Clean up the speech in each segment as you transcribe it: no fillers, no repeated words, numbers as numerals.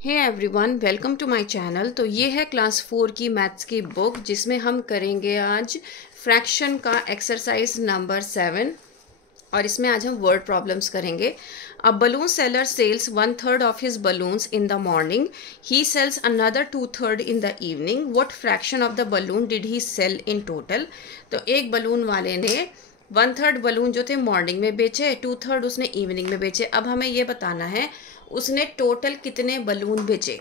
Hey everyone, welcome to my channel. तो ये है क्लास 4 की मैथ्स की बुक जिसमें हम करेंगे आज फ्रैक्शन का एक्सरसाइज नंबर 7 और इसमें आज हम वर्ड प्रॉब्लम्स करेंगे। A balloon seller sells 1/3 of his balloons in the morning, he sells another 2/3 in the evening, what fraction of the balloon did he sell in total. तो एक balloon वाले ने 1/3 balloon जो थे मॉर्निंग में बेचे, 2/3 उसने इवनिंग में बेचे। अब हमें ये बताना है उसने टोटल कितने बलून बेचे।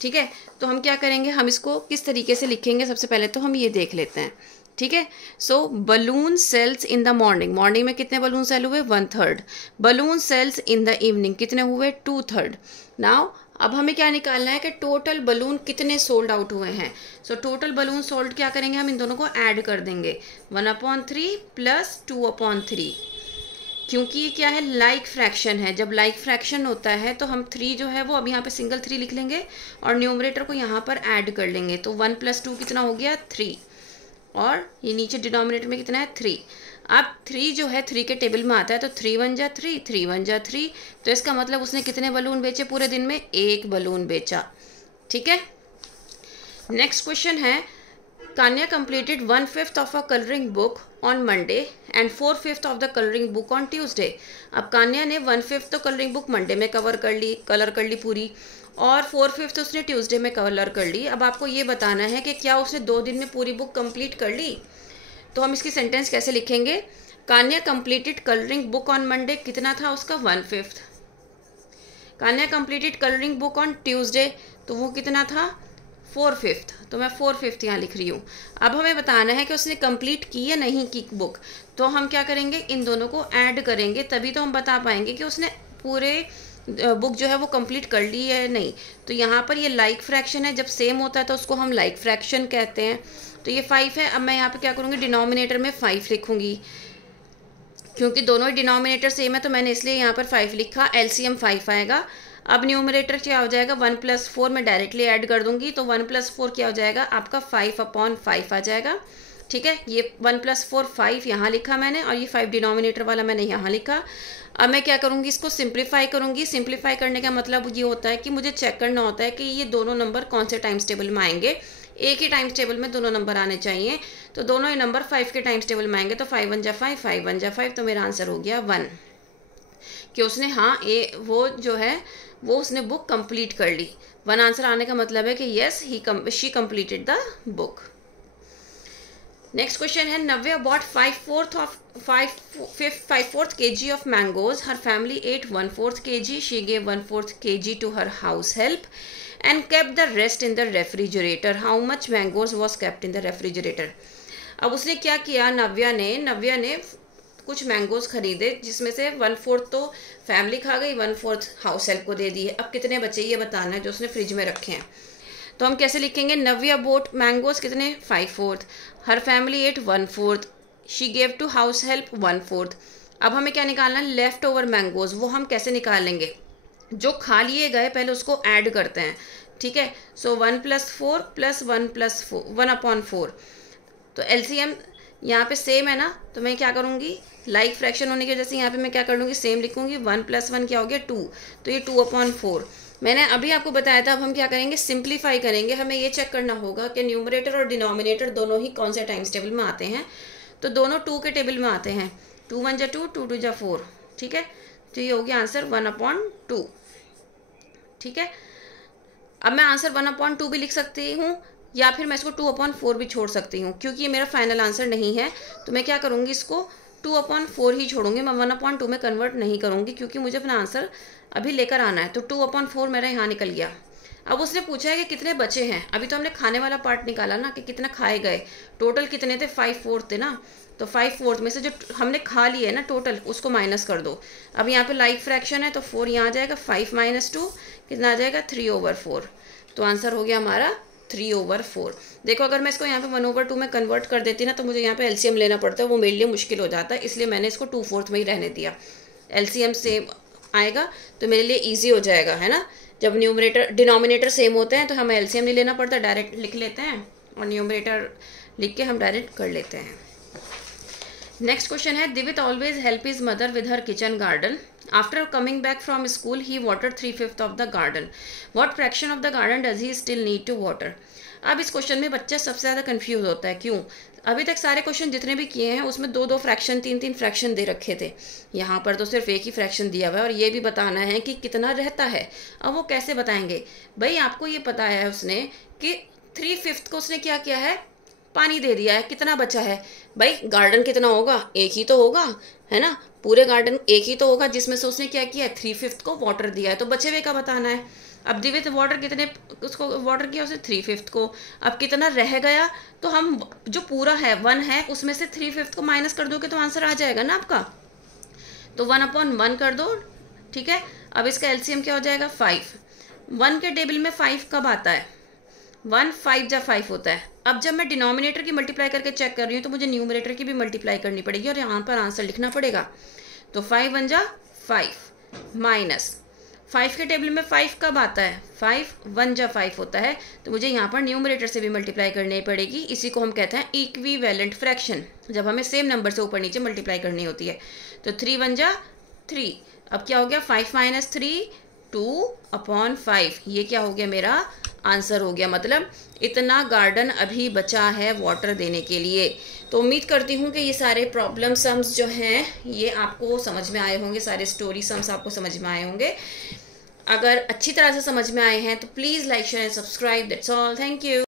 ठीक है, तो हम क्या करेंगे, हम इसको किस तरीके से लिखेंगे सबसे पहले तो हम ये देख लेते हैं। ठीक है, so balloon sales in the morning, morning में कितने बलून सेल हुए 1/3। Balloon sales in the evening कितने हुए 2/3। नाउ अब हमें क्या निकालना है कि टोटल बलून कितने सोल्ड आउट हुए हैं। सो टोटल बलून सोल्ड क्या करेंगे, हम इन दोनों को ऐड कर देंगे 1/3 प्लस 2/3, क्योंकि ये क्या है लाइक फ्रैक्शन है। जब लाइक फ्रैक्शन होता है तो हम 3 जो है वो अब यहाँ पे सिंगल 3 लिख लेंगे और न्यूमरेटर को यहाँ पर ऐड कर लेंगे। तो 1 + 2 कितना हो गया 3, और ये नीचे डिनोमिनेटर में कितना है 3। अब 3 जो है 3 के टेबल में आता है, तो 3 × 1 = 3, 3 × 1 = 3। तो इसका मतलब उसने कितने बलून बेचे पूरे दिन में, एक बलून बेचा। ठीक है, नेक्स्ट क्वेश्चन है, Kanya completed 1/5 of a coloring book on Monday and 4/5 of the coloring book on Tuesday। अब कान्या ने 1/5 तो कलरिंग बुक मंडे में कलर कर ली पूरी, और 4/5 उसने ट्यूसडे में कलर कर ली। अब आपको ये बताना है कि क्या उसने 2 दिन में पूरी बुक कंप्लीट कर ली। तो हम इसकी सेंटेंस कैसे लिखेंगे, कान्या completed colouring book on Monday, कितना था उसका 1/5। कान्या completed colouring book on Tuesday, तो वो कितना था 4/5। तो मैं 4/5 यहाँ लिख रही हूँ। अब हमें बताना है कि उसने कंप्लीट की या नहीं की बुक। तो हम क्या करेंगे, इन दोनों को ऐड करेंगे, तभी तो हम बता पाएंगे कि उसने पूरे बुक जो है वो कंप्लीट कर ली है या नहीं। तो यहाँ पर ये लाइक फ्रैक्शन है, जब सेम होता है तो उसको हम लाइक फ्रैक्शन कहते हैं। तो ये 5 है। अब मैं यहाँ पर क्या करूँगी, डिनोमिनेटर में 5 लिखूँगी, क्योंकि दोनों ही डिनोमिनेटर सेम है तो मैंने इसलिए यहाँ पर 5 लिखा। एलसीएम 5 आएगा। अब न्यूमरेटर क्या हो जाएगा, 1 + 4 मैं डायरेक्टली ऐड कर दूंगी, तो 1 + 4 क्या हो जाएगा आपका 5/5 आ जाएगा। ठीक है, ये 1 + 4 5 यहाँ लिखा मैंने, और ये 5 डिनोमिनेटर वाला मैंने यहाँ लिखा। अब मैं क्या करूँगी, इसको सिंप्लीफाई करूँगी। सिंप्लीफाई करने का मतलब ये होता है कि मुझे चेक करना होता है कि ये दोनों नंबर कौन से टाइम्स टेबल में आएंगे। एक ही टाइम्स टेबल में दोनों नंबर आने चाहिए, तो दोनों ही नंबर 5 के टाइम्स टेबल में आएंगे। तो 5 × 1 = 5, 5 × 1 = 5, तो मेरा आंसर हो गया 1, कि उसने हाँ वो जो है वो उसने बुक कंप्लीट कर ली। 1 आंसर आने का मतलब है कि yes she completed the book. Next question है, Navya bought 5/4 kg of mangoes, her family ate 1/4 kg, she gave 1/4 kg to her house help and kept the rest in the refrigerator, how much mangoes was kept in the refrigerator. अब उसने क्या किया, नव्या ने कुछ mangoes खरीदे, जिसमें से 1/4 तो फैमिली खा गई, 1/4 हाउस हेल्प को दे दी है। अब कितने बचे ये बताना है जो उसने फ्रिज में रखे हैं। तो हम कैसे लिखेंगे, नव्या बोट मैंगोज कितने 5/4, her family ate 1/4, she gave to house help 1/4। अब हमें क्या निकालना है, लेफ्ट ओवर मैंगोज। वो हम कैसे निकालेंगे, जो खा लिए गए पहले उसको ऐड करते हैं। ठीक है, सो 1 + 4 + 1 + 4 1/4। तो एलसीएम यहाँ पे सेम है ना, तो मैं क्या करूँगी, लाइक फ्रैक्शन होने की वजह से यहाँ पे मैं क्या कर लूँगी, सेम लिखूँगी। 1 + 1 क्या हो गया 2, तो ये 2/4 मैंने अभी आपको बताया था। अब हम क्या करेंगे, सिंप्लीफाई करेंगे। हमें ये चेक करना होगा कि न्यूमरेटर और डिनोमिनेटर दोनों ही कौन से टाइम्स टेबल में आते हैं। तो दोनों 2 के टेबल में आते हैं, 2 × 1 = 2, 2 × 2 = 4। ठीक है, तो ये हो गया आंसर 1/2। ठीक है, अब मैं आंसर 1/2 भी लिख सकती हूँ, या फिर मैं इसको 2/4 भी छोड़ सकती हूँ, क्योंकि ये मेरा फाइनल आंसर नहीं है। तो मैं क्या करूँगी, इसको 2/4 ही छोड़ूंगी, मैं 1/2 में कन्वर्ट नहीं करूँगी, क्योंकि मुझे अपना आंसर अभी लेकर आना है। तो 2/4 मेरा यहाँ निकल गया। अब उसने पूछा है कि कितने बचे हैं। अभी तो हमने खाने वाला पार्ट निकाला ना, कि कितना खाए गए, टोटल कितने थे 5/4 थे ना। तो 5/4 में से जो हमने खा लिए है ना टोटल, उसको माइनस कर दो। अब यहाँ पे लाइक फ्रैक्शन है, तो 4 यहाँ आ जाएगा, 5 - 2 कितना आ जाएगा 3/4। तो आंसर हो गया हमारा 3/4। देखो, अगर मैं इसको यहाँ पे 1/2 में कन्वर्ट कर देती ना, तो मुझे यहाँ पे एलसीएम लेना पड़ता है, वो मेरे लिए मुश्किल हो जाता है, इसलिए मैंने इसको 2/4 में ही रहने दिया। एलसीएम सेम आएगा तो मेरे लिए ईजी हो जाएगा, है ना। जब डिनोमिनेटर सेम होते हैं तो हमें एलसीएम नहीं लेना पड़ता, डायरेक्ट लिख लेते हैं, और न्यूमरेटर लिख के हम डायरेक्ट कर लेते हैं। नेक्स्ट क्वेश्चन है, Divit always help his mother with her kitchen garden, after coming back from school he water 3/5 of the garden. What fraction of the garden does he still need to water. अब इस question में बच्चा सबसे ज़्यादा confuse होता है. क्यों? अभी तक सारे क्वेश्चन जितने भी किए हैं उसमें 2-2 फ्रैक्शन 3-3 फ्रैक्शन दे रखे थे. यहाँ पर तो सिर्फ एक ही फ्रैक्शन दिया हुआ है और ये भी बताना है कि कितना रहता है. अब वो कैसे बताएंगे भाई? आपको ये पता है उसने कि 3/5 को उसने क्या किया है, पानी दे दिया है. कितना बचा है भाई? गार्डन कितना होगा? एक ही तो होगा, है ना. पूरे गार्डन एक ही तो होगा जिसमें से उसने क्या किया है, 3/5 को वाटर दिया है. तो बचे हुए का बताना है. अब दिए हुए वाटर कितने, उसको वाटर किया उसने 3/5 को. अब कितना रह गया, तो हम जो पूरा है 1 है उसमें से 3/5 को माइनस कर दोगे तो आंसर आ जाएगा ना आपका. तो 1/1 कर दो. ठीक है. अब इसका एलसीएम क्या हो जाएगा? 5. 1 के टेबल में 5 कब आता है? 1 5 जा 5 होता है. अब जब मैं डिनोमिनेटर की मल्टीप्लाई करके चेक कर रही हूँ तो मुझे न्यूमरेटर की भी मल्टीप्लाई करनी पड़ेगी और यहाँ पर आंसर लिखना पड़ेगा. तो 5 1 जा 5 माइनस 5 के टेबल में 5 कब आता है? 5 1 जा 5 होता है. तो मुझे यहाँ पर न्यूमरेटर से भी मल्टीप्लाई करनी पड़ेगी. इसी को हम कहते हैं इक्विवेलेंट फ्रैक्शन, जब हमें सेम नंबर से ऊपर नीचे मल्टीप्लाई करनी होती है. तो 3 1 जा 3. अब क्या हो गया? 5 - 3 2/5. ये क्या हो गया? मेरा आंसर हो गया. मतलब इतना गार्डन अभी बचा है वाटर देने के लिए. तो उम्मीद करती हूँ कि ये सारे प्रॉब्लम सम्स जो हैं ये आपको समझ में आए होंगे, सारे स्टोरी सम्स आपको समझ में आए होंगे. अगर अच्छी तरह से समझ में आए हैं तो please like share and subscribe. That's all. Thank you.